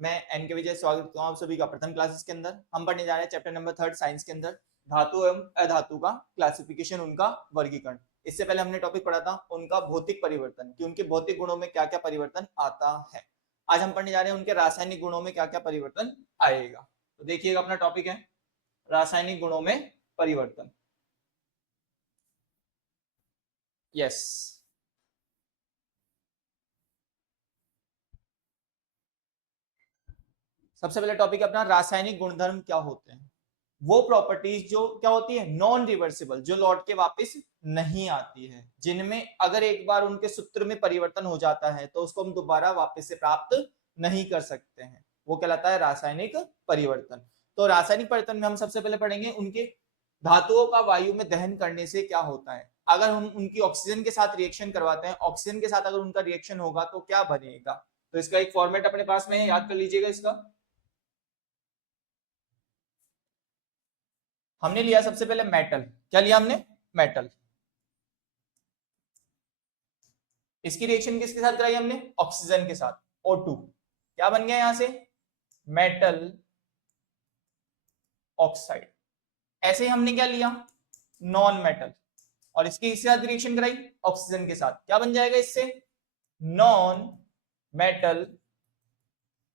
मैं एन के विजय स्वागत करता हूँ आप सभी का प्रथम क्लासेस के अंदर। हम पढ़ने जा रहे हैं चैप्टर नंबर 3 साइंस के अंदर धातु एवं अधातु का क्लासिफिकेशन, उनका वर्गीकरण। इससे पहले हमने टॉपिक पढ़ा था उनका भौतिक परिवर्तन, कि उनके भौतिक गुणों में क्या क्या परिवर्तन आता है। आज हम पढ़ने जा रहे हैं उनके रासायनिक गुणों में क्या क्या परिवर्तन आएगा। तो देखिएगा, अपना टॉपिक है रासायनिक गुणों में परिवर्तन। यस, सबसे पहले टॉपिक अपना रासायनिक गुणधर्म क्या होते हैं। वो प्रॉपर्टीज जो क्या होती है, नॉन रिवर्सिबल, जो लौट के वापस नहीं आती है, जिनमें अगर एक बार उनके सूत्र में परिवर्तन हो जाता है तो उसको हम दोबारा वापस से प्राप्त नहीं कर सकते हैं, वो कहलाता है रासायनिक परिवर्तन। तो रासायनिक परिवर्तन में हम सबसे पहले पढ़ेंगे उनके धातुओं का वायु में दहन करने से क्या होता है। अगर हम उनकी ऑक्सीजन के साथ रिएक्शन करवाते हैं, ऑक्सीजन के साथ अगर उनका रिएक्शन होगा तो क्या बनेगा। तो इसका एक फॉर्मेट अपने पास में है, याद कर लीजिएगा। इसका हमने लिया सबसे पहले मेटल। क्या लिया हमने? मेटल। इसकी रिएक्शन किसके साथ कराई हमने? ऑक्सीजन के साथ, O2। क्या बन गया यहां से? Metal oxide. ऐसे ही हमने क्या लिया? नॉन मेटल, और इसके साथ रिएक्शन कराई ऑक्सीजन के साथ। क्या बन जाएगा इससे? Non metal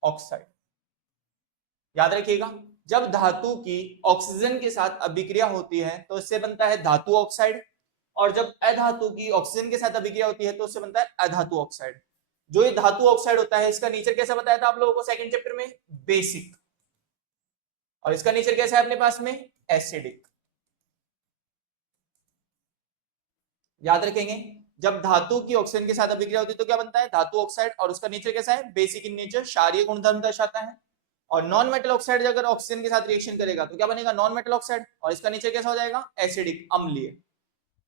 oxide. याद रखिएगा, जब धातु की ऑक्सीजन के साथ अभिक्रिया होती है तो इससे बनता है धातु ऑक्साइड, और जब अधातु की ऑक्सीजन के साथ अभिक्रिया होती है तो उससे बनता है अधातु ऑक्साइड। जो ये धातु ऑक्साइड होता है, इसका नेचर कैसा बताया था आप लोगों को सेकंड चैप्टर में? बेसिक। और इसका नेचर कैसा है अपने पास में? एसिडिक। याद रखेंगे, जब धातु की ऑक्सीजन के साथ अभिक्रिया होती है तो क्या बनता है? धातु ऑक्साइड। और उसका नेचर कैसा है? बेसिक इन नेचर, क्षारीय गुणधर्म दर्शाता है। और नॉन मेटल ऑक्साइड अगर ऑक्सीजन के साथ रिएक्शन करेगा तो क्या बनेगा? Non metal oxide. और इसका नेचर कैसा हो जाएगा? एसिडिक, अम्लीय।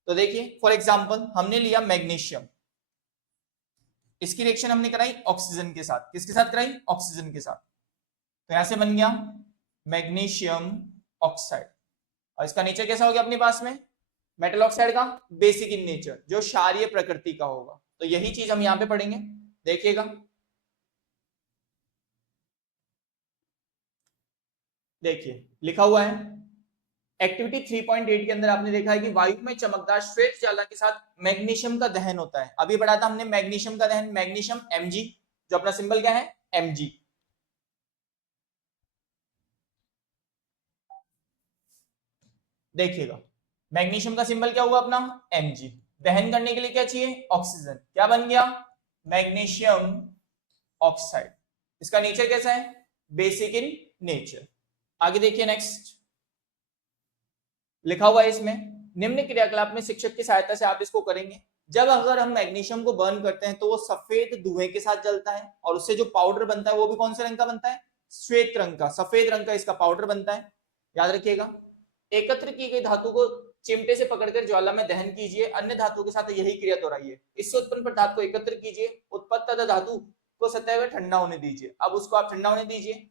तो देखिए, फॉर एग्जांपल हमने लिया मैग्नीशियम। इसकी रिएक्शन हमने कराई ऑक्सीजन के साथ। किसके साथ कराई? ऑक्सीजन के साथ। तो यहां से बन गया मैग्नीशियम ऑक्साइड। और इसका नेचर कैसा हो गया अपने पास में? मेटल ऑक्साइड का बेसिक इन नेचर, जो क्षारीय प्रकृति का होगा। तो यही चीज हम यहां पे पढ़ेंगे, देखिएगा। देखिए लिखा हुआ है एक्टिविटी 3.8 के अंदर, आपने देखा है कि वायु में चमकदार श्वेत ज्वाला के साथ मैग्नीशियम का दहन होता है। अभी पढ़ा था हमने मैग्नीशियम का दहन, मैग्नीशियम Mg, जो अपना सिंबल क्या है? Mg। देखिएगा, मैग्नीशियम का सिंबल क्या हुआ अपना? Mg। दहन करने के लिए क्या चाहिए? ऑक्सीजन। क्या बन गया? Magnesium oxide. इसका नेचर कैसा है? Basic in nature. आगे देखिए, नेक्स्ट लिखा हुआ है इसमें, निम्न क्रियाकलाप में शिक्षक की सहायता से आप इसको करेंगे। जब अगर हम मैग्नीशियम को बर्न करते हैं तो वो सफेद धुएं के साथ जलता है, और उससे जो पाउडर बनता है वो भी कौन से रंग का बनता है? श्वेत रंग का, सफेद रंग का इसका पाउडर बनता है। याद रखिएगा, एकत्र की गई धातु को चिमटे से पकड़कर ज्वाला में दहन कीजिए, अन्य धातु के साथ यही क्रिया दोहराइए। इससे उत्पन्न पदार्थ को एकत्र कीजिए, उत्पन्न धातु को सतह में ठंडा होने दीजिए। अब उसको आप ठंडा होने दीजिए।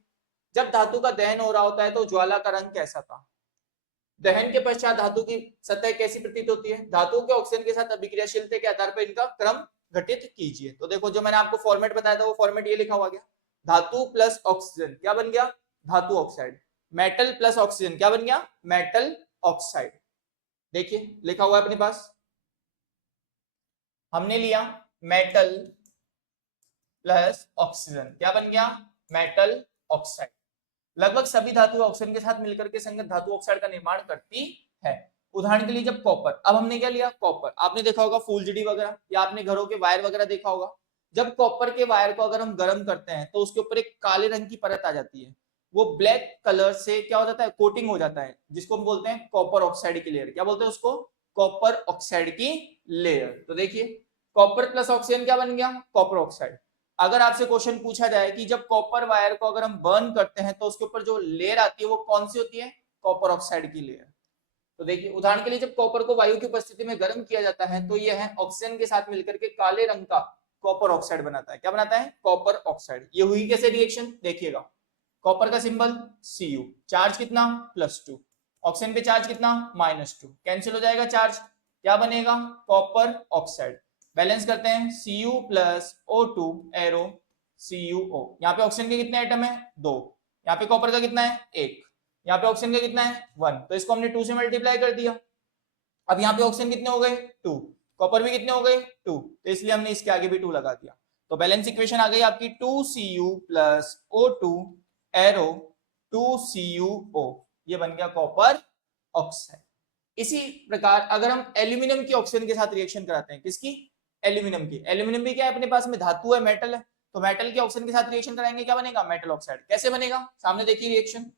जब धातु का दहन हो रहा होता है तो ज्वाला का रंग कैसा था? दहन के पश्चात धातु की सतह कैसी प्रतीत होती है? धातु के ऑक्सीजन के साथ अभिक्रियाशीलता के आधार पर इनका क्रम घटित कीजिए। तो देखो, जो मैंने आपको फॉर्मेट बताया था वो फॉर्मेट ये लिखा हुआ गया, धातु प्लस ऑक्सीजन क्या बन गया? धातु ऑक्साइड। मेटल प्लस ऑक्सीजन क्या बन गया? Metal oxide. देखिए लिखा हुआ है अपने पास, हमने लिया मेटल प्लस ऑक्सीजन, क्या बन गया? Metal oxide. लगभग सभी धातु ऑक्सीजन के साथ मिलकर के संगत धातु ऑक्साइड का निर्माण करती है। उदाहरण के लिए जब कॉपर, अब हमने क्या लिया? कॉपर। आपने देखा होगा फुलझड़ी वगैरह, या आपने घरों के वायर वगैरह देखा होगा। जब कॉपर के वायर को अगर हम गर्म करते हैं तो उसके ऊपर एक काले रंग की परत आ जाती है, वो ब्लैक कलर से क्या हो जाता है? कोटिंग हो जाता है, जिसको हम बोलते हैं कॉपर ऑक्साइड की लेयर। क्या बोलते हैं उसको? कॉपर ऑक्साइड की लेयर। तो देखिए, कॉपर प्लस ऑक्सीजन क्या बन गया? Copper oxide. अगर आपसे क्वेश्चन पूछा जाए कि जब कॉपर वायर को अगर हम बर्न करते हैं तो उसके ऊपर जो लेयर आती है वो कौन सी होती है? कॉपर ऑक्साइड की लेयर। तो देखिए, उदाहरण के लिए जब कॉपर को वायु की उपस्थिति में गर्म किया जाता है तो यह है ऑक्सीजन के साथ मिलकर के काले रंग का कॉपर ऑक्साइड बनाता है। क्या बनाता है? Copper oxide. ये हुई कैसे रिएक्शन? देखिएगा, कॉपर का सिंबल Cu, चार्ज कितना? +2, ऑक्सीजन पे चार्ज कितना? -2, कैंसिल हो जाएगा चार्ज। क्या बनेगा? Copper oxide. बैलेंस करते हैं, Cu plus O2 arrow CuO। यहाँ पे ऑक्सीजन के कितने आइटम है? 2। यहाँ पे कॉपर का कितना है? 1। यहाँ पे ऑक्सीजन का कितना है? 1। तो इसको हमने 2 से मल्टीप्लाई कर दिया। अब यहाँ पे ऑक्सीजन कितने हो गए? 2। कॉपर भी कितने हो गए? 2। तो इसलिए हमने इसके आगे भी 2 लगा दिया। तो बैलेंस इक्वेशन आ गई आपकी 2Cu plus O2 arrow 2CuO। ये बन गया कॉपर ऑक्साइड। इसी प्रकार अगर हम एल्यूमिनियम की ऑक्सीजन के साथ रिएक्शन कराते हैं, किसकी? एल्यूमिनियम की। एल्यूमिनियम भी क्या है अपने पास में? धातु है, मेटल है। तो मेटल की ऑक्सीजन के साथ रिएक्शन कराएंगे, क्या बनेगा? Metal oxide. कैसे बनेगा? सामने देखिए रिएक्शन।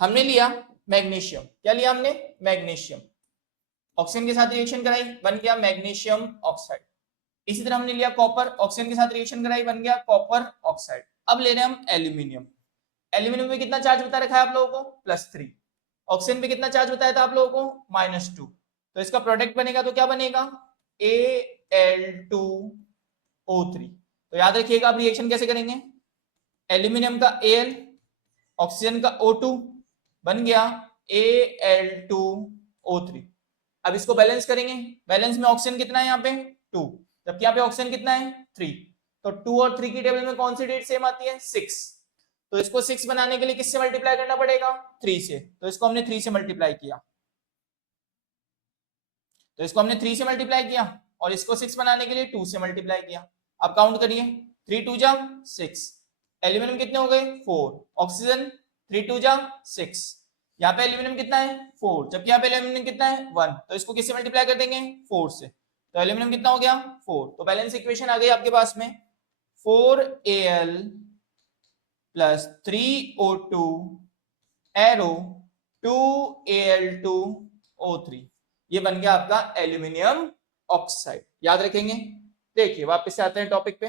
हमने लिया मैग्नीशियम। क्या लिया हमने? मैग्नीशियम। ऑक्सीजन के साथ रिएक्शन कराई, बन गया मैग्नीशियम ऑक्साइड। इसी तरह हमने लिया कॉपर, ऑक्सीजन के साथ रिएक्शन कराई, बन गया कॉपर ऑक्साइड। अब ले रहे हैं हम एल्यूमिनियम। एल्यूमिनियम में कितना चार्ज बता रखा है आप लोगों को? +3। ऑक्सीजन पे कितना चार्ज बताया था आप लोगों को? -2। तो इसका प्रोडक्ट बनेगा तो क्या बनेगा? Al2O3। तो याद रखिएगा आप रिएक्शन कैसे करेंगे। एल्यूमिनियम का Al, ऑक्सीजन का O2, बन गया Al2O3। अब इसको बैलेंस करेंगे। बैलेंस में ऑक्सीजन कितना है यहाँ पे? 2, जबकि यहाँ पे ऑक्सीजन कितना है? 3। तो 2 और 3 की टेबल में कौन सी डेट सेम आती है? 6। तो इसको 6 बनाने के लिए किससे मल्टीप्लाई करना पड़ेगा? 3 से। तो इसको हमने 3 से मल्टीप्लाई किया। तो इसको हमने 3 से मल्टीप्लाई किया और इसको 6 बनाने के लिए 2 से मल्टीप्लाई किया। अब काउंट करिए, 3 2 जा 6। एल्यूमिनियम कितने हो गए? 4। ऑक्सीजन 3 2 जा 6। यहाँ पे एल्यूमिनियम कितना है? 4, जबकि यहाँ पे एल्यूमिनियम कितना है? 1। तो इसको किससे मल्टीप्लाई कर देंगे? 4 से। तो एल्यूमिनियम कितना हो गया? 4। तो बैलेंस इक्वेशन आ गई आपके पास में 4Al plus 3O2 arrow 2Al2O3। ये बन गया आपका एल्यूमिनियम ऑक्साइड। याद रखेंगे। देखिए वापस से आते हैं टॉपिक पे।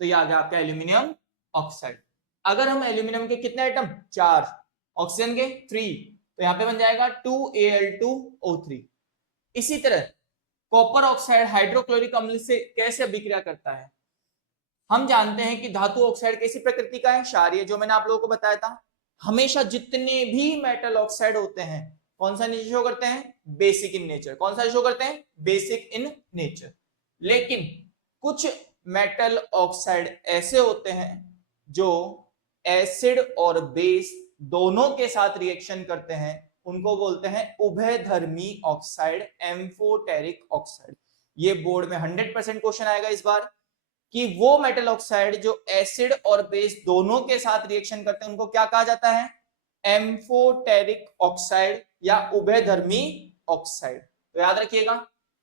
तो ये आ गया आपका एल्यूमिनियम ऑक्साइड। अगर हम एल्यूमिनियम के कितने आइटम? 4, ऑक्सीजन के 3, तो यहाँ पे बन जाएगा 2Al2O3। इसी तरह कॉपर ऑक्साइड हाइड्रोक्लोरिक अम्ल से कैसे अभिक्रिया करता है? हम जानते हैं कि धातु ऑक्साइड कैसी प्रकृति का है? क्षारीय, जो मैंने आप लोगों को बताया था। हमेशा जितने भी मेटल ऑक्साइड होते हैं कौन सा नेचर शो करते हैं? Basic in nature. कौन सा शो करते हैं? Basic in nature. लेकिन कुछ मेटल ऑक्साइड ऐसे होते हैं जो एसिड और बेस दोनों के साथ रिएक्शन करते हैं, उनको बोलते हैं उभयधर्मी ऑक्साइड, एम्फोटेरिक ऑक्साइड। ये बोर्ड में 100% क्वेश्चन आएगा इस बार कि वो मेटल ऑक्साइड जो एसिड और बेस दोनों के साथ रिएक्शन करते हैं उनको क्या कहा जाता है? एम्फोटेरिक ऑक्साइड या उभयधर्मी ऑक्साइड। तो याद रखिएगा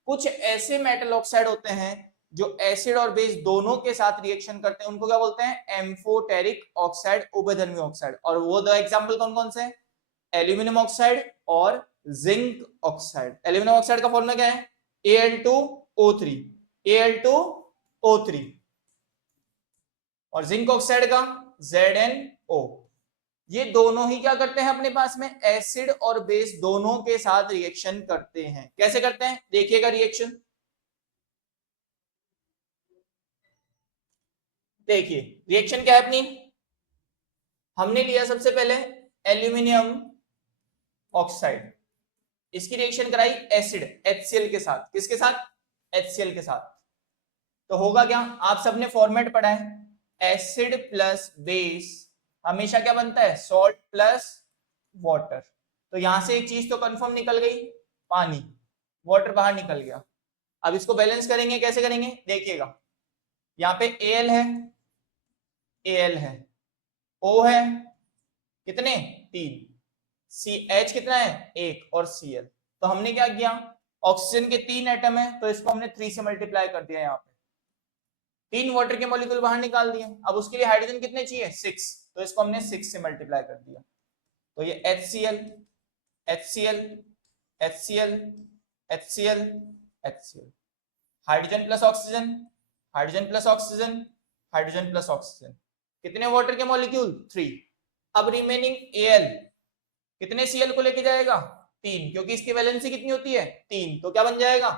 कुछ ऐसे मेटल ऑक्साइड होते हैं जो एसिड और बेस दोनों के साथ रिएक्शन करते हैं, उनको क्या बोलते हैं? एम्फोटेरिक ऑक्साइड, उभयधर्मी ऑक्साइड। और वो दो एग्जांपल कौन कौन से? एल्यूमिनियम ऑक्साइड और जिंक ऑक्साइड। एल्यूमिनियम ऑक्साइड का फॉर्मूला क्या है? Al2O3, Al2O3। और जिंक ऑक्साइड का ZnO। ये दोनों ही क्या करते हैं अपने पास में? एसिड और बेस दोनों के साथ रिएक्शन करते हैं। कैसे करते हैं? देखिएगा रिएक्शन। देखिए रिएक्शन क्या है अपनी। हमने लिया सबसे पहले एल्यूमिनियम ऑक्साइड, इसकी रिएक्शन कराई एसिड HCl के साथ। किसके साथ? HCl के साथ। तो होगा क्या? आप सबने फॉर्मेट पढ़ा है, एसिड प्लस बेस हमेशा क्या बनता है? Salt plus water. तो यहां से एक चीज तो कंफर्म निकल गई, पानी, वाटर बाहर निकल गया। अब इसको बैलेंस करेंगे, कैसे करेंगे? देखिएगा यहाँ पे Al है, Al है, O है, कितने? 3, CH कितना है? 1, और Cl। तो हमने क्या किया? ऑक्सीजन के 3 एटम है तो इसको हमने 3 से मल्टीप्लाई कर दिया। यहाँ पे 3 वाटर के मॉलिक्यूल बाहर निकाल दिए। अब उसके लिए हाइड्रोजन कितने चाहिए? 6, तो इसको हमने 6 से मल्टीप्लाई कर दिया। तो ये HCl HCl HCl HCl HCl, hydrogen plus oxygen, hydrogen plus oxygen, hydrogen plus oxygen. कितने वाटर के मॉलिक्यूल? 3। अब रिमेनिंग Al कितने Cl को लेके जाएगा? 3, क्योंकि इसकी वैलेंसी कितनी होती है? 3। तो क्या बन जाएगा?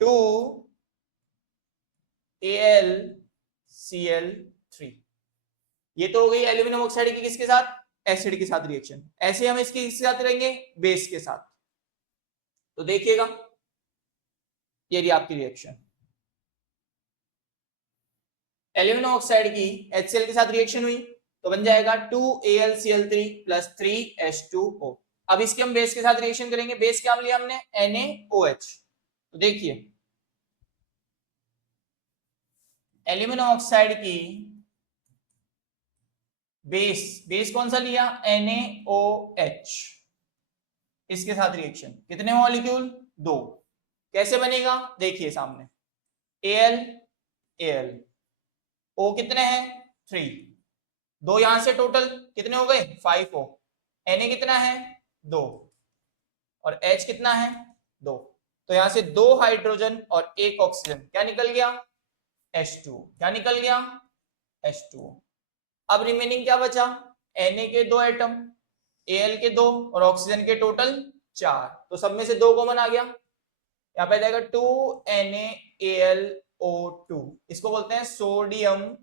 2AlCl3। ये तो हो गई एल्यूमिनियम ऑक्साइड की किसके साथ? एसिड के साथ रिएक्शन। ऐसे हम इसके साथ रहेंगे बेस के साथ। तो देखिएगा ये रही आपकी रिएक्शन, एल्यूमिनियम ऑक्साइड की HCl के साथ रिएक्शन हुई तो बन जाएगा 2AlCl3 प्लस 3H2O। अब इसके हम बेस के साथ रिएक्शन करेंगे, बेस क्या लिया हमने NaOH। तो देखिए एल्यूमिनियम ऑक्साइड की बेस कौन सा लिया NaOH, इसके साथ रिएक्शन कितने मॉलिक्यूल 2। कैसे बनेगा देखिए सामने Al O कितने हैं 3, 2 यहां से टोटल कितने हो गए 5O, Na कितना है 2 और H कितना है 2, तो यहां से 2 हाइड्रोजन और 1 ऑक्सीजन, क्या निकल गया H2O, क्या निकल गया H2O। अब रिमेनिंग क्या बचा Na के 2 एटम, Al के 2 और ऑक्सीजन के टोटल 4, तो सब में से 2 कॉमन आ गया, यहाँ पे जाएगा 2NaAlO2, इसको बोलते हैं सोडियम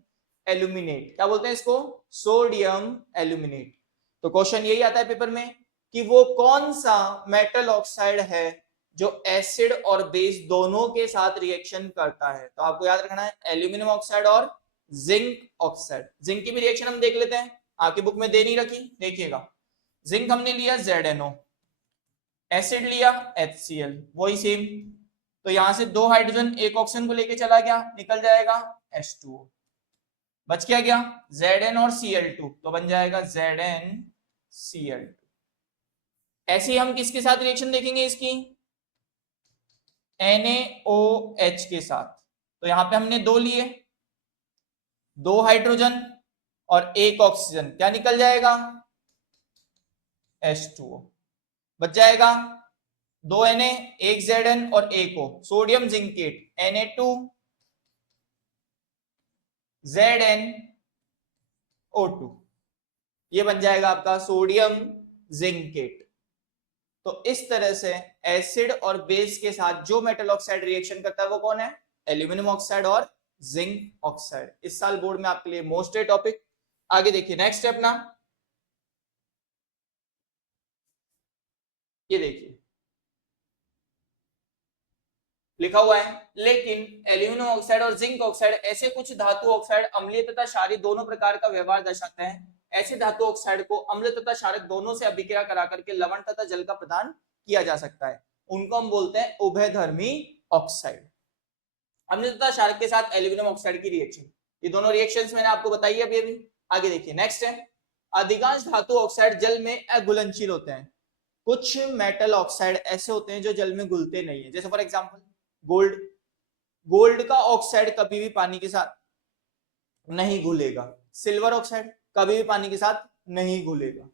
एल्यूमिनेट। क्या बोलते हैं इसको सोडियम एल्यूमिनेट। तो क्वेश्चन यही आता है पेपर में कि वो कौन सा मेटल ऑक्साइड है जो एसिड और बेस दोनों के साथ रिएक्शन करता है। तो आपको याद रखना है एल्यूमिनियम ऑक्साइड और जिंक ऑक्साइड। जिंक की भी रिएक्शन हम देख लेते हैं, आपकी बुक में दे नहीं रखी, देखिएगा जिंक हमने लिया ZNO, एसिड लिया HCl, वही सेम, तो यहां से 2 हाइड्रोजन 1 ऑक्सीजन को लेके चला गया, निकल जाएगा H2O, बच क्या गया Zn और Cl2, तो बन जाएगा ZnCl2। ऐसे ही हम किसके साथ रिएक्शन देखेंगे इसकी NaOH के साथ, तो यहां पे हमने 2 लिए, 2 हाइड्रोजन और 1 ऑक्सीजन, क्या निकल जाएगा H2O, बच जाएगा 2 Na 1 Zn और 1 O, सोडियम जिंकेट Na2ZnO2, ये बन जाएगा आपका सोडियम जिंकेट। तो इस तरह से एसिड और बेस के साथ जो मेटल ऑक्साइड रिएक्शन करता है वो कौन है एल्यूमिनियम ऑक्साइड और जिंक ऑक्साइड। इस साल बोर्ड में आपके लिए मोस्ट टॉपिक। आगे देखिए नेक्स्ट स्टेप ना, ये देखिए लिखा हुआ है, लेकिन एल्यूमिनियम ऑक्साइड और जिंक ऑक्साइड ऐसे कुछ धातु ऑक्साइड अम्लीय तथा क्षारीय दोनों प्रकार का व्यवहार दर्शाते हैं। ऐसे धातु ऑक्साइड को अम्ल तथा क्षारक दोनों से अभिक्रिया करा करके लवण तथा जल का प्रदान किया जा सकता है, उनको हम बोलते हैं उभयधर्मी ऑक्साइड। अम्ल तथा क्षारक के साथ एल्यूमिनियम ऑक्साइड की रिएक्शन, ये दोनों रिएक्शंस मैंने आपको बताई अभी। आगे देखिए नेक्स्ट है, अधिकांश धातु ऑक्साइड जल में अघुलनशील होते हैं। कुछ मेटल ऑक्साइड ऐसे होते हैं जो जल में घुलते नहीं है, जैसे फॉर एग्जांपल गोल्ड का ऑक्साइड कभी भी पानी के साथ नहीं घुलेगा, सिल्वर ऑक्साइड कभी भी पानी के साथ नहीं घुलेगा,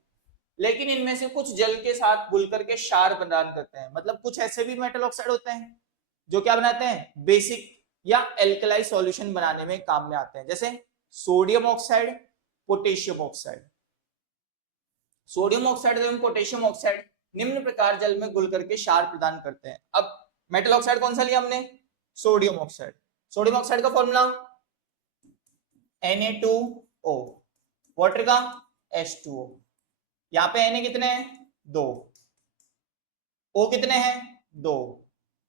लेकिन इनमें से कुछ जल के साथ घुल करके क्षार प्रदान करते हैं। मतलब कुछ ऐसे भी मेटल ऑक्साइड होते हैं जो क्या बनाते हैं बेसिक या एल्कलाई सॉल्यूशन बनाने में काम में आते हैं, जैसे sodium oxide, potassium oxide. Sodium oxide एवं पोटेशियम ऑक्साइड निम्न प्रकार जल में घुल करके क्षार प्रदान करते हैं। अब मेटल ऑक्साइड कौन सा लिया हमने सोडियम ऑक्साइड। सोडियम ऑक्साइड का फॉर्मूला Na2O, वाटर का H2O। यहाँ पे Na कितने हैं 2, O कितने हैं 2,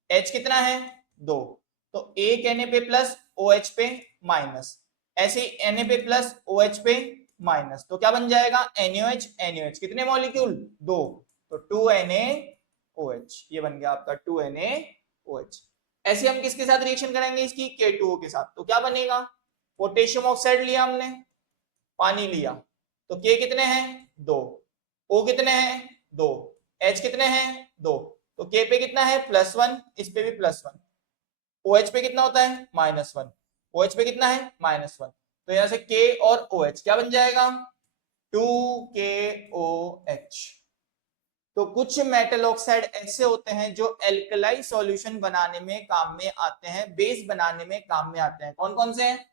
H कितना है 2, तो एक Na पे प्लस OH पे माइनस, ऐसे ही Na पे प्लस OH पे माइनस, तो क्या बन जाएगा NaOH। NaOH कितने मॉलिक्यूल 2, तो 2NaOH, ये बन गया आपका 2NaOH। ऐसे हम किसके साथ रिएक्शन करेंगे इसकी K2O के साथ, तो क्या बनेगा पोटेशियम ऑक्साइड लिया हमने, पानी लिया, तो K कितने हैं 2, O कितने हैं 2, H कितने हैं 2, तो K पे कितना है +1, इस पे भी +1, OH पे कितना होता है -1, OH पे कितना है -1, तो यहां से K और OH क्या बन जाएगा 2KOH। तो कुछ मेटल ऑक्साइड ऐसे होते हैं जो एल्कलाई सॉल्यूशन बनाने में काम में आते हैं, बेस बनाने में काम में आते हैं। कौन कौन से हैं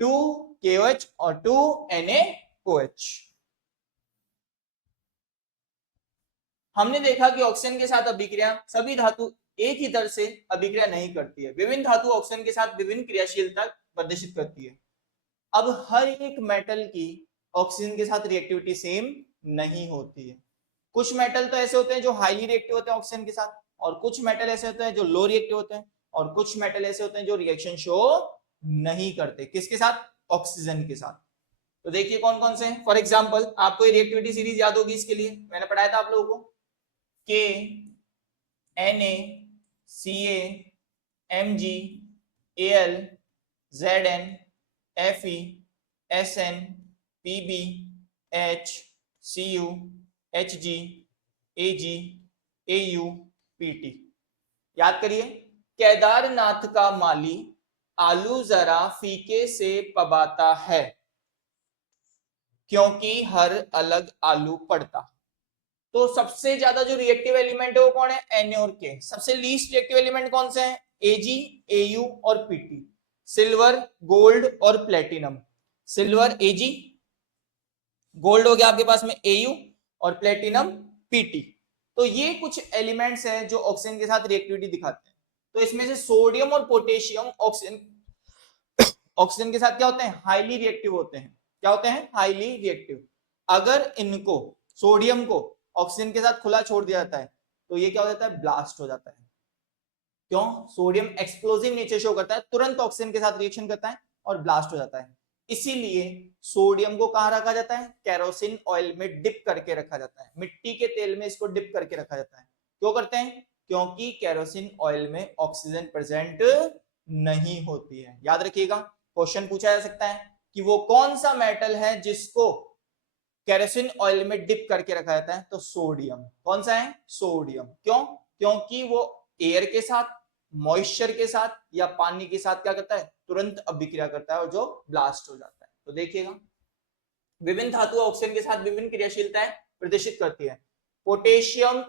2KOH और 2NaOH। हमने देखा कि ऑक्सीजन के साथ अभिक्रिया सभी धातु एक ही दर से अभिक्रिया नहीं करती है, विभिन्न धातु ऑक्सीजन के साथ विभिन्न क्रियाशीलता प्रदर्शित करती है। अब हर एक मेटल की ऑक्सीजन के साथ रिएक्टिविटी सेम नहीं होती है। कुछ मेटल तो ऐसे होते हैं जो हाईली रिएक्टिव होते हैं ऑक्सीजन के साथ, और कुछ मेटल ऐसे होते हैं जो लो रिएक्टिव होते हैं, और कुछ मेटल ऐसे होते हैं जो रिएक्शन शो नहीं करते। किसके साथ? ऑक्सीजन के साथ। तो देखिए कौन कौन से हैं। फॉर एग्जाम्पल आपको रिएक्टिविटी सीरीज याद होगी, इसके लिए मैंने पढ़ाया था आप लोगों को, के, Na, Ca, Mg, Al, Zn, Fe, Sn, Pb, H, Cu, Hg, Ag, Au, Pt। याद करिए, केदारनाथ का माली आलू जरा फीके से पबाता है, क्योंकि हर अलग आलू पड़ता। तो सबसे ज्यादा जो रिएक्टिव एलिमेंट है वो कौन है? Na और K। सबसे लीस्ट रिएक्टिव एलिमेंट कौन से हैं? Ag, Au और Pt। सिल्वर, गोल्ड और प्लेटिनम। सिल्वर Ag, गोल्ड हो गया आपके पास में Au और प्लेटिनम Pt। तो ये कुछ एलिमेंट्स हैं जो ऑक्सीजन के साथ रिएक्टिविटी दिखाते हैं। तो इसमें से सोडियम और पोटेशियम ऑक्सीजन के साथ क्या होते हैं? हाईली रिएक्टिव होते हैं। क्या होते हैं? Highly reactive. अगर इनको, सोडियम को ऑक्सीजन के साथ खुला छोड़ दिया जाता है तो ये क्या हो जाता है? ब्लास्ट हो जाता है। क्यों? सोडियम एक्सप्लोजिव नेचर शो करता है, तुरंत ऑक्सीजन के साथ रिएक्शन करता है और ब्लास्ट हो जाता है। इसीलिए सोडियम को कहां रखा जाता है? केरोसिन ऑयल में डिप करके रखा जाता है। मिट्टी के तेल में इसको डिप करके रखा जाता है। क्यों करते हैं? क्योंकि केरोसिन ऑयल में ऑक्सीजन प्रेजेंट नहीं होती है। याद रखिएगा, क्वेश्चन पूछा जा सकता है कि वो कौन सा मेटल है जिसको केरोसिन ऑयल में डिप करके रखा जाता है? तो सोडियम। कौन सा है? सोडियम। क्यों? क्योंकि वो एयर के साथ, मॉइस्चर के साथ या पानी के साथ क्या करता है? तुरंत अभिक्रिया करता है और जो ब्लास्ट हो जाता है। तो देखिएगा, विभिन्न धातु ऑक्सीजन के साथ विभिन्न क्रियाशीलताएं प्रदर्शित करती है। पोटेशियम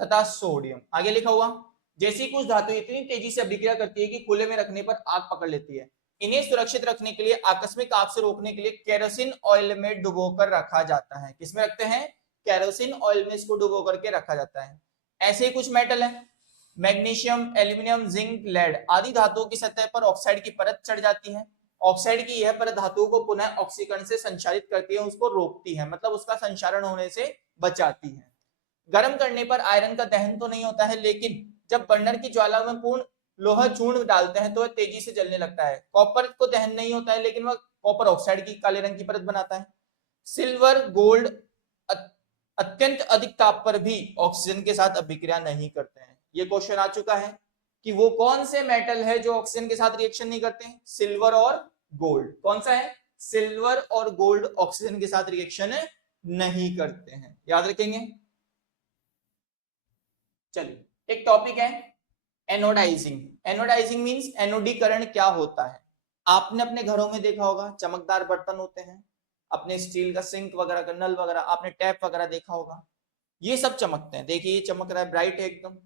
तथा सोडियम आगे लिखा हुआ। जैसी कुछ धातु इतनी तेजी से अभिक्रिया करती है कि खुले में रखने पर आग पकड़ लेती है, इन्हें सुरक्षित रखने के लिए, आकस्मिक आग से रोकने के लिए केरोसिन ऑयल में डुबोकर रखा जाता है। किसमें रखते हैं? केरोसिन ऑयल में इसको डुबो करके रखा जाता है। ऐसे ही कुछ मेटल है, मैग्नीशियम, एल्यूमिनियम, जिंक, लेड आदि धातुओं की सतह पर ऑक्साइड की परत चढ़ जाती है। ऑक्साइड की यह परत धातुओं को पुनः ऑक्सीकरण से संचारित करती है, उसको रोकती है, मतलब उसका संचारण होने से बचाती है। गर्म करने पर आयरन का दहन तो नहीं होता है, लेकिन जब बर्नर की ज्वाला में पूर्ण लोहा चूर्ण डालते हैं तो वह तेजी से जलने लगता है। कॉपर को दहन नहीं होता है, लेकिन वह कॉपर ऑक्साइड की काले रंग की परत बनाता है। सिल्वर, गोल्ड अत्यंत अधिक ताप पर भी ऑक्सीजन के साथ अभिक्रिया नहीं करते हैं। ये क्वेश्चन आ चुका है कि वो कौन से मेटल है जो ऑक्सीजन के साथ रिएक्शन नहीं करते हैं? सिल्वर और गोल्ड। कौन सा है? सिल्वर और गोल्ड ऑक्सीजन के साथ रिएक्शन नहीं करते हैं। याद रखेंगे। चलिए, एक टॉपिक है एनोडाइजिंग। एनोडाइजिंग मींस एनोडीकरण क्या होता है? आपने अपने घरों में देखा होगा, चमकदार बर्तन होते हैं, अपने स्टील का सिंक वगैरह का नल वगैरह, आपने टैप वगैरह देखा होगा, ये सब चमकते हैं। देखिए ये चमक रहा है, ब्राइट है एकदम।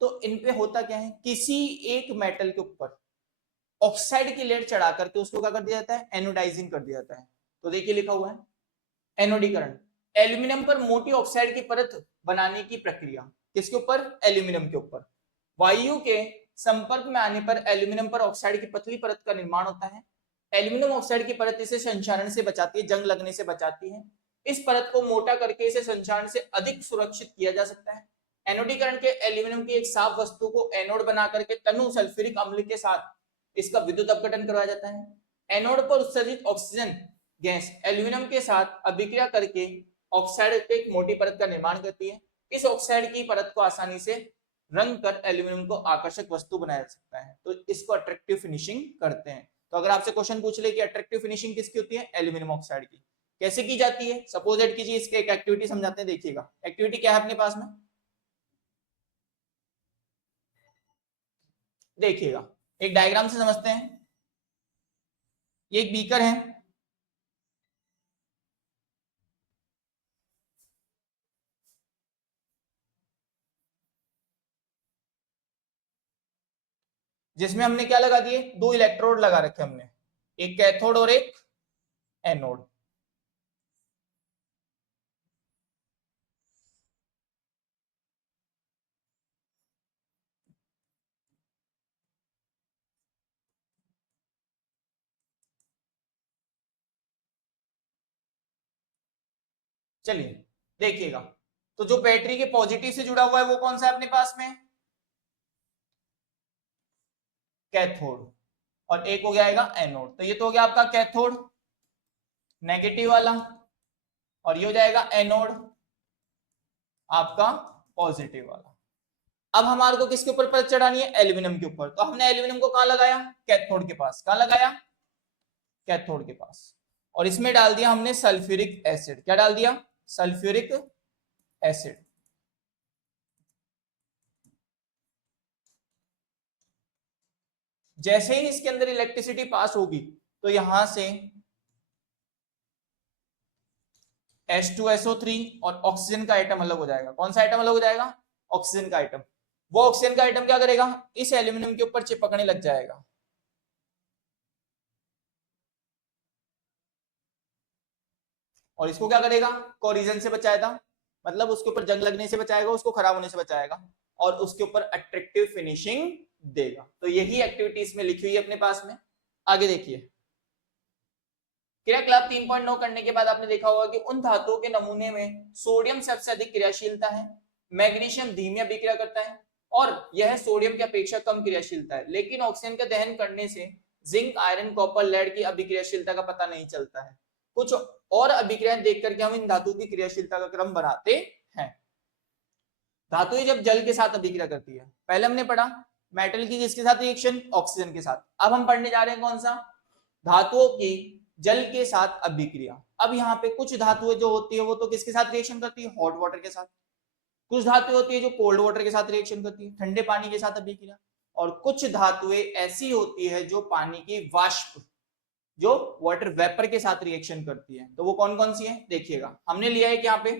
तो इन पे होता क्या है? किसी एक मेटल के ऊपर ऑक्साइड की लेयर चढ़ा करके उसको क्या कर दिया जाता है? एनोडाइजिंग कर दिया जाता है। तो देखिए लिखा हुआ है एनोडीकरण। एल्यूमिनियम पर मोटी ऑक्साइड की परत बनाने की प्रक्रिया। किसके ऊपर? एल्यूमिनियम के ऊपर। वायु के संपर्क में आने पर एल्यूमिनियम पर ऑक्साइड की पतली परत का निर्माण होता है। एल्यूमिनियम ऑक्साइड की परत इसे संचारण से बचाती है, जंग लगने से बचाती है। इस परत को मोटा करके इसे संचारण से अधिक सुरक्षित किया जा सकता है। एनोडीकरण के एल्यूमिनियम की एक साफ वस्तु को एनोड बना करके तनु सल्फ्यूरिक अम्ल के साथ इसका विद्युत अपघटन करवाया जाता है। एनोड पर उत्सर्जित ऑक्सीजन गैस एल्यूमिनियम के साथ अभिक्रिया करके ऑक्साइड पे एक मोटी परत का निर्माण करती है। इस ऑक्साइड की परत को आसानी से रंग कर एल्यूमिनियम को आकर्षक वस्तु बनाया जा सकता है। तो इसको अट्रैक्टिव फिनिशिंग करते हैं। तो अगर आपसे क्वेश्चन पूछ ले कि अट्रैक्टिव फिनिशिंग किसकी होती है? एल्यूमिनियम ऑक्साइड की। कैसे की जाती है? सपोज एट कीजिए, इसके एक एक्टिविटी समझाते हैं। देखिएगा एक्टिविटी क्या है अपने पास में, देखिएगा एक डायग्राम से समझते हैं। ये एक बीकर है, जिसमें हमने क्या लगा दिए? दो इलेक्ट्रोड लगा रखे हमने, एक कैथोड और एक एनोड। चलिए देखिएगा, तो जो बैटरी के पॉजिटिव से जुड़ा हुआ है वो कौन सा है अपने पास में? कैथोड, और एक हो जाएगा एनोड। तो ये तो हो गया आपका कैथोड नेगेटिव वाला, और ये हो जाएगा एनोड आपका पॉजिटिव वाला। अब हमारे को किसके ऊपर परत चढ़ानी है? एल्यूमिनियम के ऊपर। तो हमने एल्यूमिनियम को कहां लगाया? कैथोड के पास। कहां लगाया? कैथोड के पास। और इसमें डाल दिया हमने सल्फ्यूरिक एसिड। क्या डाल दिया? Sulphuric acid. जैसे ही इसके अंदर इलेक्ट्रिसिटी पास होगी तो यहां से H2SO3 और ऑक्सीजन का आइटम अलग हो जाएगा। कौन सा आइटम अलग हो जाएगा? ऑक्सीजन का आइटम। वो ऑक्सीजन का आइटम क्या करेगा? इस एल्यूमिनियम के ऊपर चिपकने लग जाएगा। और इसको क्या करेगा? कोरिजन से बचाएगा, मतलब उसके ऊपर जंग लगने से बचाएगा, उसको खराब होने से बचाएगा, और उसके ऊपर अट्रैक्टिव फिनिशिंग देगा। तो यही एक्टिविटी इसमें लिखी हुई है अपने पास में। आगे देखिए, क्रियाकलाप 3.9 करने के बाद आपने देखा होगा कि उन धातुओं के नमूने में सोडियम सबसे अधिक क्रियाशीलता है, मैग्नीशियम धीमी अभिक्रिया करता है, और यह सोडियम की अपेक्षा कम क्रियाशीलता है। लेकिन ऑक्सीजन का दहन करने से जिंक, आयरन, कॉपर, लेड की अभिक्रियाशीलता का पता नहीं चलता है। कुछ और अभिक्रियाएं देख करके हम इन धातुओं की क्रियाशीलता का क्रम बनाते हैं। धातुएं जब जल के साथ अभिक्रिया करती है, पहले हमने पढ़ा मेटल की किसके साथ रिएक्शन? ऑक्सीजन के साथ। अब हम पढ़ने जा रहे हैं कौन सा? धातुओं की जल के साथ अभिक्रिया। अब यहाँ पे कुछ धातुएं जो होती है वो तो किसके साथ रिएक्शन करती है? हॉट वाटर के साथ। कुछ धातुएं होती है जो कोल्ड वाटर के साथ रिएक्शन करती है, ठंडे पानी के साथ अभिक्रिया। और कुछ धातुएं ऐसी होती है जो पानी की वाष्प, जो वाटर वेपर के साथ रिएक्शन करती है। तो वो कौन कौन सी है देखिएगा। हमने लिया है कि यहाँ पे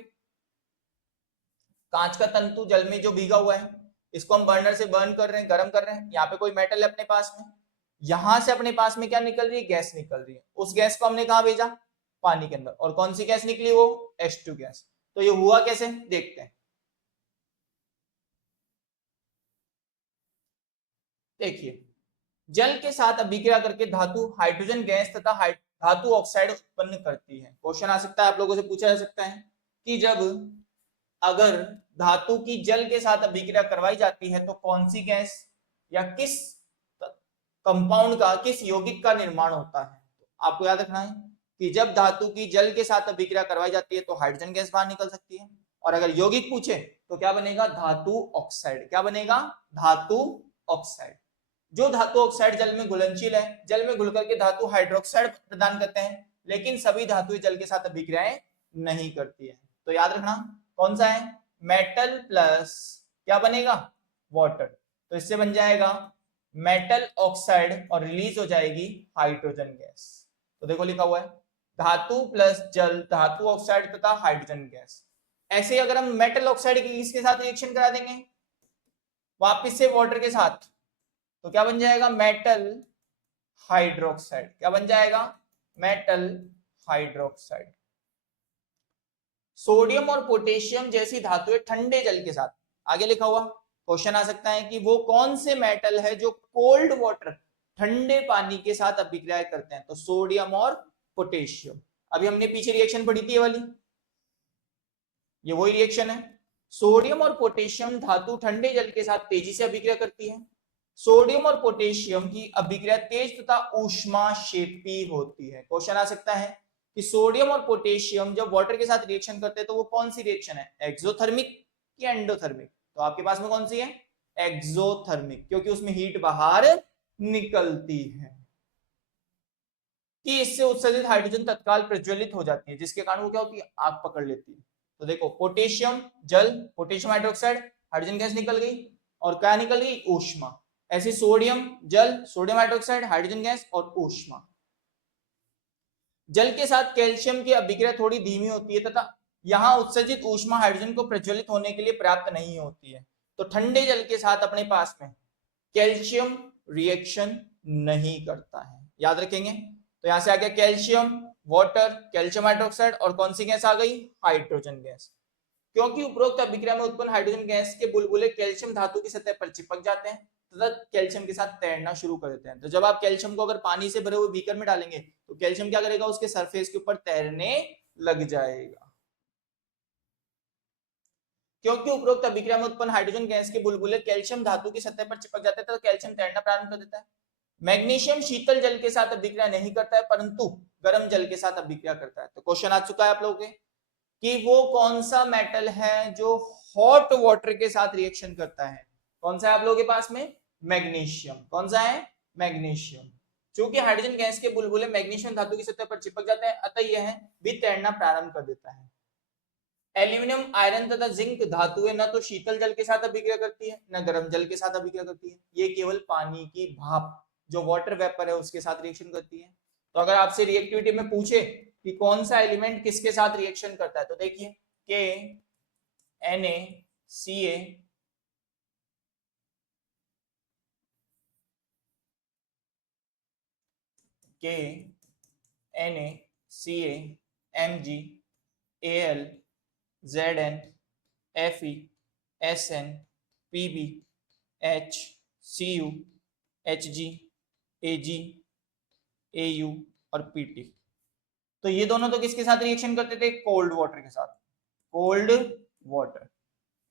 कांच का तंतु जल में जो भीगा हुआ है, इसको हम बर्नर से बर्न कर रहे हैं, गर्म कर रहे हैं। यहाँ पे कोई मेटल है अपने पास में, यहां से अपने पास में क्या निकल रही है? गैस निकल रही है। उस गैस को हमने कहा भेजा? पानी के अंदर। और कौन सी गैस निकली? वो H2 गैस। तो ये हुआ कैसे देखते हैं। देखिए, जल के साथ अभिक्रिया करके धातु हाइड्रोजन गैस तथा धातु ऑक्साइड उत्पन्न करती है। क्वेश्चन आ सकता है, आप लोगों से पूछा जा सकता है कि जब अगर धातु की जल के साथ अभिक्रिया करवाई जाती है तो कौन सी गैस या किस कंपाउंड का, किस यौगिक का निर्माण होता है? आपको याद रखना है कि जब धातु की जल के साथ अभिक्रिया करवाई जाती है तो हाइड्रोजन गैस बाहर निकल सकती है, और अगर यौगिक पूछे तो क्या बनेगा? धातु ऑक्साइड। क्या बनेगा? धातु ऑक्साइड। जो धातु ऑक्साइड जल में घुलनशील है, जल में घुल करके धातु हाइड्रोक्साइड प्रदान करते हैं, लेकिन सभी धातुएं जल के साथ अभिक्रियाएं नहीं करती है। तो याद रखना कौन सा है? मेटल प्लस क्या बनेगा? वाटर। तो इससे बन जाएगा मेटल ऑक्साइड और रिलीज हो जाएगी हाइड्रोजन गैस। तो देखो लिखा हुआ है धातु प्लस जल, धातु ऑक्साइड तथा हाइड्रोजन गैस। ऐसे अगर हम मेटल ऑक्साइड की किसके साथ रिएक्शन करा देंगे? वापिस से वाटर के साथ, तो क्या बन जाएगा? Metal hydroxide. क्या बन जाएगा? Metal hydroxide. सोडियम और पोटेशियम जैसी धातुएं ठंडे जल के साथ, आगे लिखा हुआ क्वेश्चन आ सकता है कि वो कौन से मेटल है जो कोल्ड वाटर, ठंडे पानी के साथ अभिक्रिया करते हैं? तो सोडियम और पोटेशियम। अभी हमने पीछे रिएक्शन पढ़ी थी ये वाली, ये वही रिएक्शन है। सोडियम और पोटेशियम धातु ठंडे जल के साथ तेजी से अभिक्रिया करती है। सोडियम और पोटेशियम की अभिक्रिया तेज तथा ऊष्माक्षेपी होती है। क्वेश्चन आ सकता है कि सोडियम और पोटेशियम जब वाटर के साथ रिएक्शन करते हैं तो वो कौन सी रिएक्शन है? एक्सोथर्मिक या एंडोथर्मिक? तो आपके पास में कौन सी है? एक्सोथर्मिक, क्योंकि उसमें हीट बाहर निकलती है कि इससे उत्सर्जित हाइड्रोजन तत्काल प्रज्वलित हो जाती है, जिसके कारण वो क्या होती है? आग पकड़ लेती है। तो देखो पोटेशियम जल, पोटेशियम हाइड्रोक्साइड, हाइड्रोजन गैस निकल गई, और क्या निकल गई? ऊष्मा। ऐसे सोडियम जल, सोडियम हाइड्रोक्साइड, हाइड्रोजन गैस और ऊष्मा। जल के साथ कैल्शियम की अभिक्रिया थोड़ी धीमी होती है तथा यहां उत्सर्जित ऊष्मा हाइड्रोजन को प्रज्वलित होने के लिए पर्याप्त नहीं होती है। तो ठंडे जल के साथ अपने पास में कैल्शियम रिएक्शन नहीं करता है, याद रखेंगे। तो यहां से आ गया कैल्शियम, वाटर, कैल्शियम हाइड्रोक्साइड, और कौन सी गैस आ गई? Hydrogen gas. क्योंकि उपरोक्त अभिक्रिया में उत्पन्न हाइड्रोजन गैस के बुलबुले कैल्शियम धातु की सतह पर चिपक जाते हैं तथा कैल्शियम के साथ तैरना शुरू कर देते हैं। तो जब आप कैल्शियम को अगर पानी से भरे हुए बीकर में डालेंगे तो कैल्शियम क्या करेगा? उसके सरफेस के ऊपर तैरने लग जाएगा। क्योंकि उपरोक्त अभिक्रिया में उत्पन्न हाइड्रोजन गैस के बुलबुले कैल्शियम धातु की सतह पर चिपक जाते हैं तो कैल्शियम तैरना प्रारंभ कर देता है। मैग्नीशियम शीतल जल के साथ अभिक्रिया नहीं करता है परंतु गर्म जल के साथ अभिक्रिया करता है। तो क्वेश्चन आ चुका है आप लोगों के कि वो कौन सा मेटल है जो हॉट वाटर के साथ रिएक्शन करता है। कौन सा है आप लोगों के पास में? मैग्नीशियम। कौन सा है? मैग्नीशियम। चूंकि हाइड्रोजन गैस के बुलबुले मैग्नीशियम धातु की सतह पर चिपक जाते हैं अतः यह भी तैरना प्रारंभ कर देता है। एल्यूमिनियम, आयरन तथा जिंक धातुएं न तो शीतल जल के साथ अभिक्रिया करती है न गर्म जल के साथ अभिक्रिया करती है, ये केवल पानी की भाप जो वाटर वेपर है उसके साथ रिएक्शन करती है। तो अगर आपसे रिएक्टिविटी में पूछे कि कौन सा एलिमेंट किसके साथ रिएक्शन करता है तो देखिए के Na Ca Mg Al Zn Fe Sn Pb H Cu Hg Ag Au और Pt। तो ये दोनों तो किसके साथ रिएक्शन करते थे? कोल्ड वाटर के साथ। कोल्ड वाटर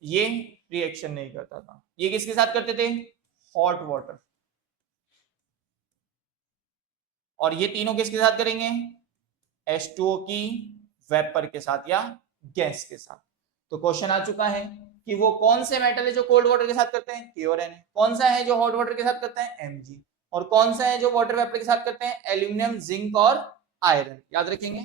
ये रिएक्शन नहीं करता था। ये किसके साथ करते थे? Hot water. और ये तीनों किसके साथ करेंगे? H2O की वेपर के साथ या गैस के साथ। तो क्वेश्चन आ चुका है कि वो कौन से मेटल है जो कोल्ड वाटर के साथ करते हैं? के और Na। कौन सा है जो हॉट वाटर के साथ करते हैं? Mg। और कौन सा है जो वाटर वेपर के साथ करते हैं? एल्यूमिनियम, जिंक और आयरन। याद रखेंगे।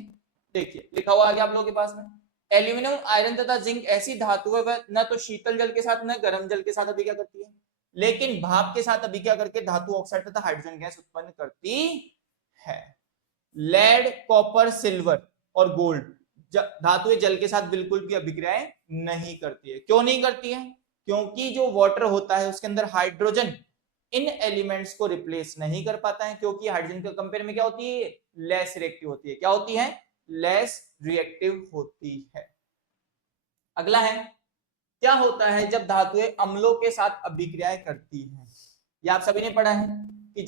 देखिए लिखा हुआ आ गया आप लोगों के पास में। एल्यूमिनियम, आयरन तथा जिंक ऐसी धातु है वह न तो शीतल जल के साथ न गर्म जल के साथ अभिक्रिया करती है लेकिन भाप के साथ अभिक्रिया करके धातु ऑक्साइड तथा हाइड्रोजन गैस उत्पन्न करती है। लेड, कॉपर, सिल्वर और गोल्ड धातुएं जल के साथ बिल्कुल भी अभिक्रियाएं नहीं करती है। क्यों नहीं करती है? क्योंकि जो वाटर होता है उसके अंदर हाइड्रोजन इन एलिमेंट्स को रिप्लेस नहीं कर पाता है क्योंकि हाइड्रोजन के कंपेयर में क्या होती है? लेस रिएक्टिव होती है। क्या होती है? लेस रिएक्टिव होती है। अगला है क्या होता है जब धातुएं अम्लों के साथ अभिक्रियाएं करती हैं? ये आप सभी ने पढ़ा है कि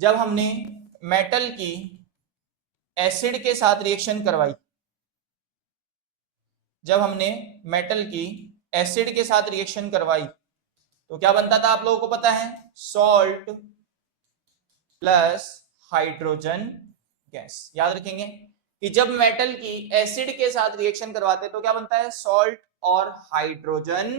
जब हमने मेटल की एसिड के साथ रिएक्शन करवाई, जब हमने मेटल की एसिड के साथ रिएक्शन करवाई तो क्या बनता था आप लोगों को पता है? Salt plus hydrogen gas. याद रखेंगे कि जब मेटल की एसिड के साथ रिएक्शन करवाते तो क्या बनता है? सॉल्ट और हाइड्रोजन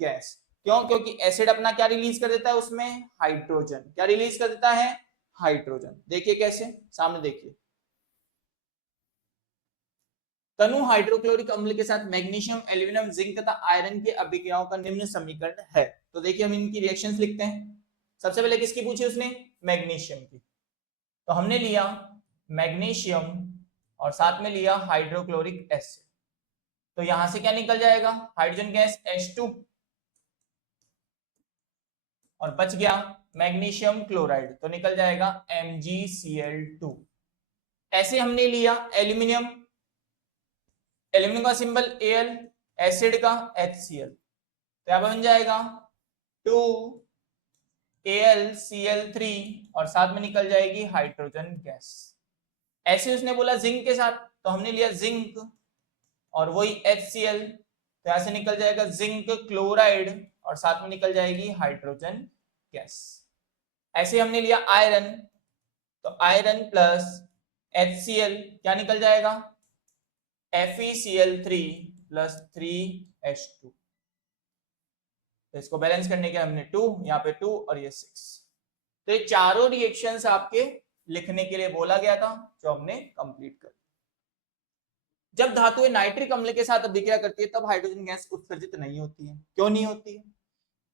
गैस। क्यों? क्योंकि एसिड अपना क्या रिलीज कर देता है उसमें? हाइड्रोजन। क्या रिलीज कर देता है? हाइड्रोजन। देखिए कैसे, सामने देखिए। तनु हाइड्रोक्लोरिक अम्ल के साथ मैग्नीशियम, एल्यूमिनियम, जिंक तथा आयरन की अभिक्रियाओं का निम्न समीकरण है। तो देखिए हम इनकी रिएक्शंस लिखते हैं। सबसे पहले किसकी पूछी उसने? मैग्नीशियम की। तो हमने लिया मैग्नीशियम और साथ में लिया हाइड्रोक्लोरिक एसिड। तो यहां से क्या निकल जाएगा? हाइड्रोजन गैस H2 और बच गया मैग्नीशियम क्लोराइड तो निकल जाएगा MgCl2। ऐसे हमने लिया एल्यूमिनियम, एल्यूमिनियम का सिंबल Al, एसिड का HCl। तो यहां बन जाएगा 2AlCl3 और साथ में निकल जाएगी हाइड्रोजन गैस। ऐसे उसने बोला जिंक के साथ तो हमने लिया जिंक और वही HCl, तो यहां से निकल जाएगा जिंक क्लोराइड और साथ में निकल जाएगी हाइड्रोजन गैस। ऐसे हमने लिया आयरन तो आयरन प्लस HCl क्या निकल जाएगा? FeCl3 plus 3H2। तो इसको बैलेंस करने के हमने 2, यहाँ पे 2 और ये 6। तो ये चारों रिएक्शंस आपके लिखने के लिए बोला गया था जो हमने कंप्लीट कर। जब धातुएं नाइट्रिक अम्ल के साथ अभिक्रिया करती है तब हाइड्रोजन गैस उत्सर्जित नहीं होती है। क्यों नहीं होती है?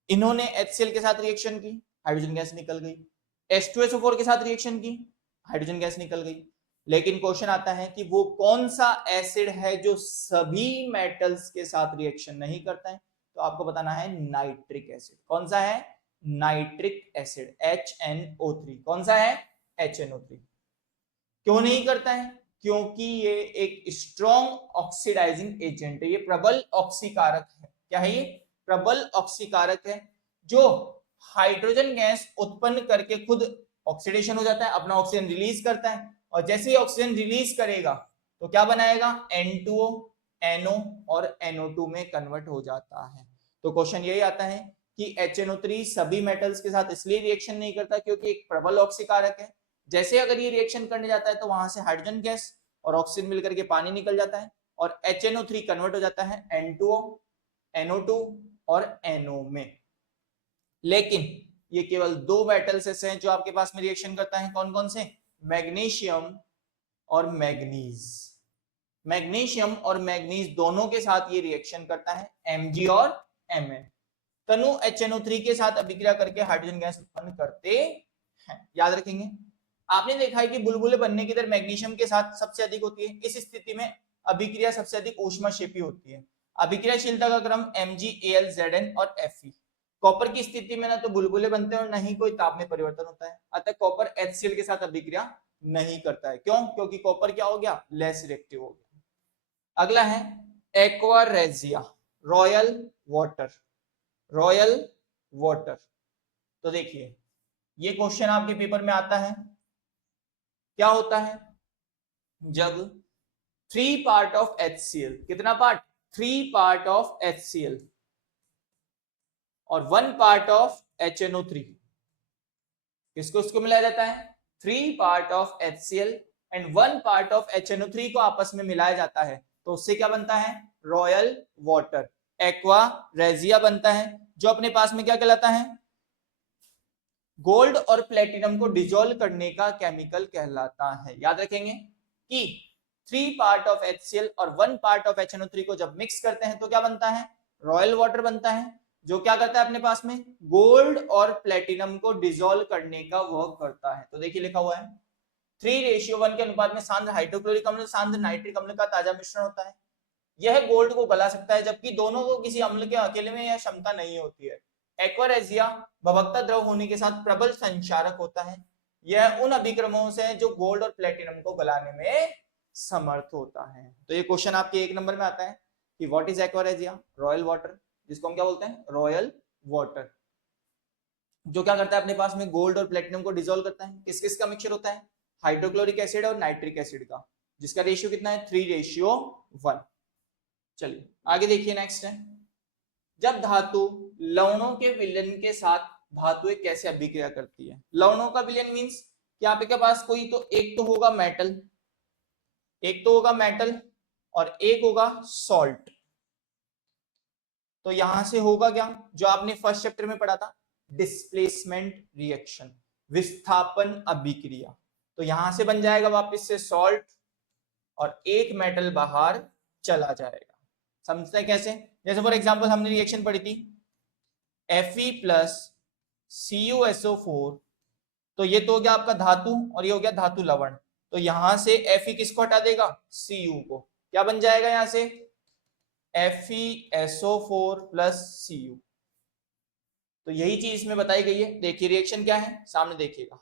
इन्होंने HCl के साथ रिएक्शन की, हाइड्रोजन गैस निकल गई। H2SO4 के साथ रिएक्शन की, हाइड्रोजन गैस निकल गई। लेकिन क्वेश्चन आता है कि वो कौन सा एसिड है जो सभी मेटल्स के साथ रिएक्शन नहीं करता है? तो आपको बताना है नाइट्रिक एसिड। कौन सा है? Nitric acid HNO3। कौन सा है? HNO3। क्यों नहीं करता है? क्योंकि ये एक स्ट्रॉन्ग ऑक्सीडाइजिंग एजेंट है, ये प्रबल ऑक्सीकारक है। क्या है ये? प्रबल ऑक्सीकारक है जो हाइड्रोजन गैस उत्पन्न करके खुद ऑक्सीडेशन हो जाता है, अपना ऑक्सीजन रिलीज करता है और जैसे ही ऑक्सीजन रिलीज करेगा तो क्या बनाएगा? N2O, NO और NO2 में कन्वर्ट हो जाता है। तो क्वेश्चन यही आता है कि HNO3 सभी मेटल्स के साथ इसलिए रिएक्शन नहीं करता क्योंकि एक प्रबल ऑक्सीकारक है। जैसे अगर ये रिएक्शन करने जाता है तो वहां से हाइड्रोजन गैस और ऑक्सीजन मिलकर के पानी निकल जाता है और HNO3 कन्वर्ट हो जाता है N2O, NO2 और NO में। लेकिन ये केवल दो मेटल्स ऐसे हैं जो आपके पास में रिएक्शन करता है। कौन कौन से? मैग्नीशियम और मैग्नीज। मैग्नीशियम और मैग्नीज दोनों के साथ ये रिएक्शन करता है, Mg और Mn। तनु HNO3 के साथ अभिक्रिया करके हाइड्रोजन गैस उत्पन्न करते हैं। याद रखेंगे। आपने देखा है कि बुलबुले बनने की दर मैग्नीशियम के साथ सबसे अधिक होती है। इस स्थिति में अभिक्रिया सबसे अधिक ऊष्माक्षेपी होती है। अभिक्रियाशीलता का क्रम MgAlZn और Fe। कॉपर की स्थिति में ना तो बुलबुले बनते हैं और ना ही कोई ताप में परिवर्तन होता है। अतः कॉपर HCl के साथ अभिक्रिया नहीं करता है। क्यों? क्योंकि कॉपर क्या हो गया? लेस रिएक्टिव हो गया। अगला है aqua regia, royal water. Royal water, तो देखिए ये क्वेश्चन आपके पेपर में आता है। क्या होता है जब 3 पार्ट ऑफ HCl, कितना पार्ट? 3 पार्ट ऑफ HCl और 1 पार्ट ऑफ HNO3, किसको इसको मिलाया जाता है? 3 part of HCl and 1 part of HNO3 को आपस में मिलाया जाता है तो उससे क्या बनता है? रॉयल वाटर, एक्वा रेजिया बनता है, जो अपने पास में क्या कहलाता है? गोल्ड और प्लेटिनम को डिसॉल्व करने का केमिकल कहलाता है। याद रखेंगे कि 3 पार्ट ऑफ HCl और 1 पार्ट ऑफ HNO3 को जब मिक्स करते हैं तो क्या बनता है? रॉयल वाटर बनता है, जो क्या करता है अपने पास में? गोल्ड और प्लेटिनम को डिसॉल्व करने का वर्क करता है। तो देखिए लिखा हुआ है 3:1 के अनुपात में सांद्र हाइड्रोक्लोरिक अम्ल सांद्र नाइट्रिक अम्ल का ताजा मिश्रण होता है। यह गोल्ड को गला सकता है, जबकि दोनों को किसी अम्ल के अकेले में यह क्षमता नहीं होती है। एक्वारेजिया भवकता द्रव होने के साथ प्रबल संचारक होता है। यह उन अभिक्रमों से जो गोल्ड और प्लेटिनम को गलाने में समर्थ होता है। तो ये क्वेश्चन आपके 1 नंबर में आता है कि what is aqua regia? Royal water, जिसको हम क्या बोलते हैं? रॉयल वाटर, जो क्या करता है अपने पास में? गोल्ड और प्लेटिनम को डिसॉल्व करता है। किस किस का मिक्सचर होता है? हाइड्रोक्लोरिक एसिड और नाइट्रिक एसिड का, जिसका रेशियो कितना है? 3:1। चलिए आगे देखिए, नेक्स्ट है जब धातु लवणों के विलयन के साथ धातुएं कैसे अभिक्रिया करती है। लवणों का विलयन मींस कि आपके पास कोई तो एक तो होगा मेटल, एक तो होगा मेटल और एक होगा सॉल्ट। तो यहां से होगा क्या, जो आपने फर्स्ट चैप्टर में पढ़ा था, डिस्प्लेसमेंट रिएक्शन, विस्थापन अभिक्रिया। तो यहां से बन जाएगा वापस से सॉल्ट और एक मेटल बाहर चला जाएगा। समझते हैं कैसे? जैसे फॉर एग्जांपल हमने रिएक्शन पढ़ी थी Fe प्लस CuSO4, तो ये तो हो गया आपका धातु और ये हो गया धातु लवण। तो यहां से Fe किसको हटा देगा? Cu को। क्या बन जाएगा यहां से? FeSO4 plus Cu। तो यही चीज इसमें बताई गई है। देखिए रिएक्शन क्या है, सामने देखिएगा।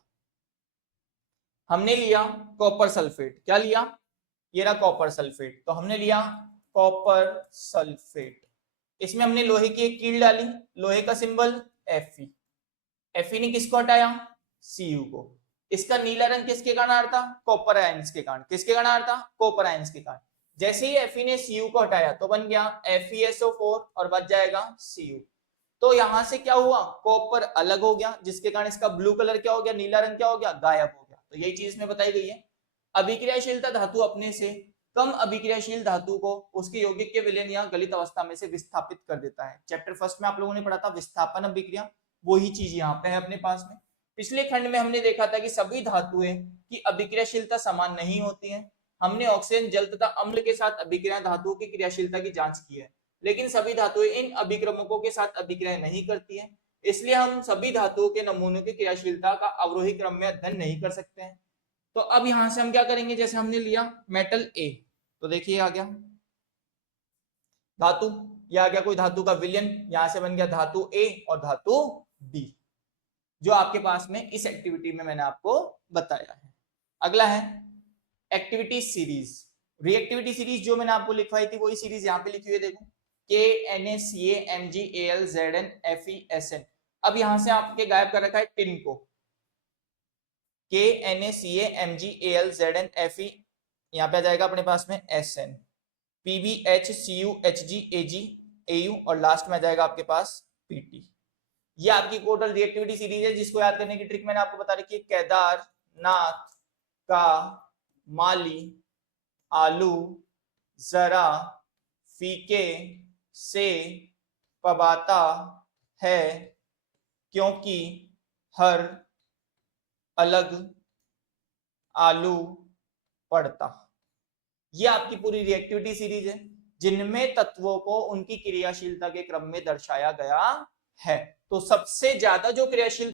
हमने लिया कॉपर सल्फेट, क्या लिया? ये रहा कॉपर सल्फेट। तो हमने लिया कॉपर सल्फेट, इसमें हमने लोहे की एक कील डाली, लोहे का सिंबल Fe। Fe ने किसको हटाया? Cu को। इसका नीला रंग किसके कारण आ रहा था? कॉपर आयंस के कारण। किसके कारण आ रहा था? कॉपर आयंस के कारण। जैसे ही Fe ने Cu को हटाया तो बन गया FeSO4 और बच जाएगा Cu। तो यहां से क्या हुआ? कॉपर अलग हो गया, जिसके कारण इसका ब्लू कलर क्या हो गया? नीला रंग क्या हो गया? गायब हो गया। तो यही चीज में बताई गई है। अभिक्रियाशीलता धातु अपने से कम अभिक्रियाशील धातु को उसके यौगिक के विलयन या गलित अवस्था में से विस्थापित कर देता है। चैप्टर फर्स्ट में आप लोगों ने पढ़ा था विस्थापन अभिक्रिया, वही चीज यहाँ पे है अपने पास में। पिछले खंड में हमने देखा था कि सभी धातुएं की अभिक्रियाशीलता समान नहीं होती है। हमने ऑक्सीजन जल तथा अम्ल के साथ अभिक्रिया धातुओं की क्रियाशीलता की जांच की है, लेकिन सभी धातुएं इन अभिक्रमकों के साथ अभिक्रिया नहीं करती है। इसलिए हम सभी धातुओं के नमूनों की क्रियाशीलता का अवरोही क्रम में अध्ययन नहीं कर सकते हैं। तो अब यहां से हम क्या करेंगे, जैसे हमने लिया मेटल A, तो देखिए आ गया धातु, यह आ गया कोई धातु का विलयन, यहां से बन गया धातु A और धातु B, जो आपके पास में इस एक्टिविटी में मैंने आपको बताया है। अगला है एक्टिविटी सीरीज। रिएक्टिविटी सीरीज जो मैंने आपको लिखवाई थी वही सीरीज यहाँ पे लिखी हुई है, देखो KNaCaMgAlZnFeSn। अब यहां से आपके गायब कर रखा है टिन को, KNaCaMgAlZnFe, यहाँ पे आ जाएगा अपने पास में SN, PbHCuHgAgAu और लास्ट में आ जाएगा आपके पास PT। ये आपकी टोटल रिएक्टिविटी सीरीज है, जिसको याद करने की ट्रिक मैंने आपको बता रखी है। केदारनाथ का माली आलू जरा फीके से पबाता है, क्योंकि हर अलग आलू पड़ता। ये आपकी पूरी रिएक्टिविटी सीरीज है, जिनमें तत्वों को उनकी क्रियाशीलता के क्रम में दर्शाया गया है। तो सबसे ज्यादा जो क्रियाशील